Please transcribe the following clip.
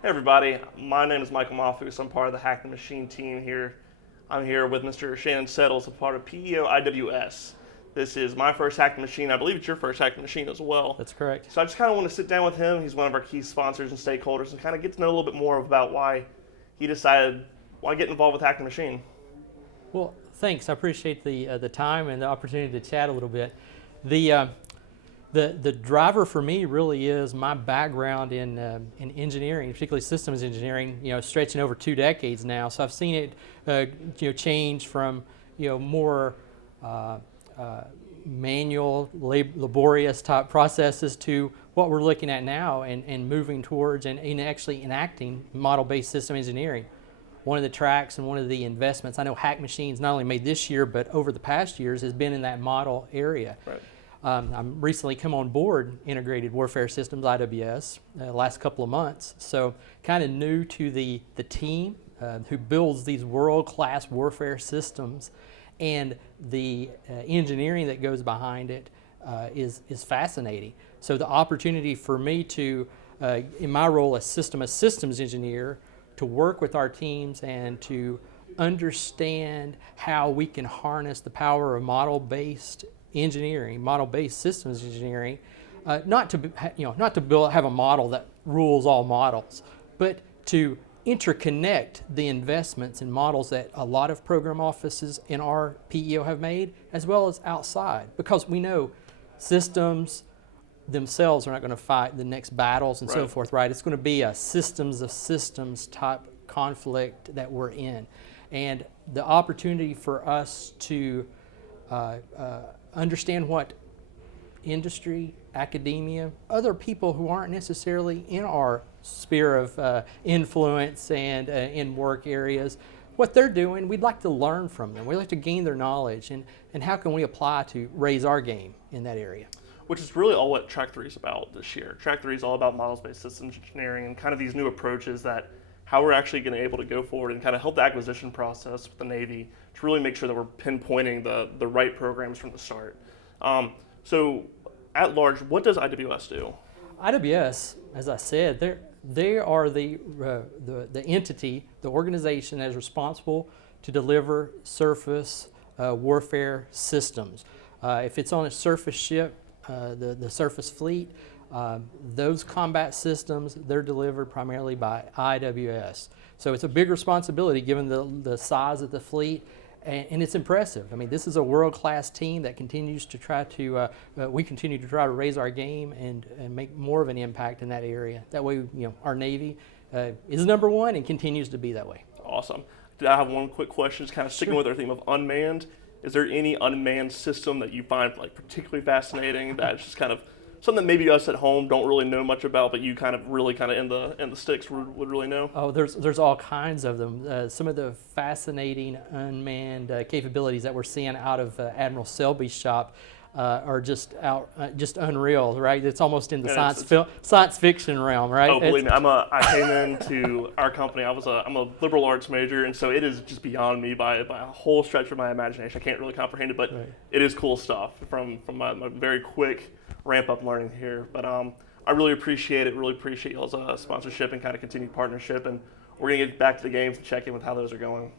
Hey everybody, my name is Michael Malfus. I'm part of the Hack the Machine team here. I'm here with Mr. Shannon Settles, a part of PEO IWS. This is my first Hack the Machine. I believe it's your first Hack the Machine as well. That's correct. So I just kind of want to sit down with him. He's one of our key sponsors and stakeholders and kind of get to know a little bit more about why he decided, why get involved with Hack the Machine. Well, thanks. I appreciate the time and the opportunity to chat a little bit. The driver for me really is my background in engineering, particularly systems engineering. Stretching over 2 decades now. So I've seen it change from more manual, laborious type processes to what we're looking at now and moving towards and actually enacting model-based system engineering. One of the tracks and one of the investments, I know Hack Machines not only made this year, but over the past years has been in that model area. Right. I'm recently come on board Integrated Warfare Systems, IWS, last couple of months. So kind of new to the team who builds these world-class warfare systems, and the engineering that goes behind it is fascinating. So the opportunity for me to, in my role as systems engineer, to work with our teams and to understand how we can harness the power of model-based engineering, model-based systems engineering, not to have a model that rules all models, but to interconnect the investments in models that a lot of program offices in our PEO have made, as well as outside, because we know systems themselves are not going to fight the next battles and so forth, right? It's going to be a systems of systems type conflict that we're in, and the opportunity for us to understand what industry, academia, other people who aren't necessarily in our sphere of influence and in work areas, what they're doing, we'd like to learn from them. We'd like to gain their knowledge, and how can we apply to raise our game in that area. Which is really all what Track 3 is about this year. Track 3 is all about models-based systems engineering and kind of these new approaches that how we're actually going to be able to go forward and kind of help the acquisition process with the Navy to really make sure that we're pinpointing the right programs from the start. So at large, what does IWS do? IWS, as I said, they are the entity, the organization that is responsible to deliver surface warfare systems. If it's on a surface ship, the surface fleet, those combat systems, they're delivered primarily by IWS. So it's a big responsibility given the size of the fleet, and it's impressive. I mean, this is a world-class team that continues to try to, we continue to try to raise our game and make more of an impact in that area. That way, our Navy is number one and continues to be that way. Awesome. I have one quick question, just kind of sticking with our theme of unmanned. Is there any unmanned system that you find particularly fascinating that's just kind of something that maybe us at home don't really know much about, but you kind of in the sticks would really know? Oh, there's all kinds of them. Some of the fascinating unmanned capabilities that we're seeing out of Admiral Selby's shop are just unreal, right? It's almost in the science fiction realm, right? Oh, believe me, I came into our company. I'm a liberal arts major, and so it is just beyond me by a whole stretch of my imagination. I can't really comprehend it, but It is cool stuff from my very quick ramp up learning here. But I really appreciate it. Really appreciate y'all's sponsorship and kind of continued partnership. And we're gonna get back to the games and check in with how those are going.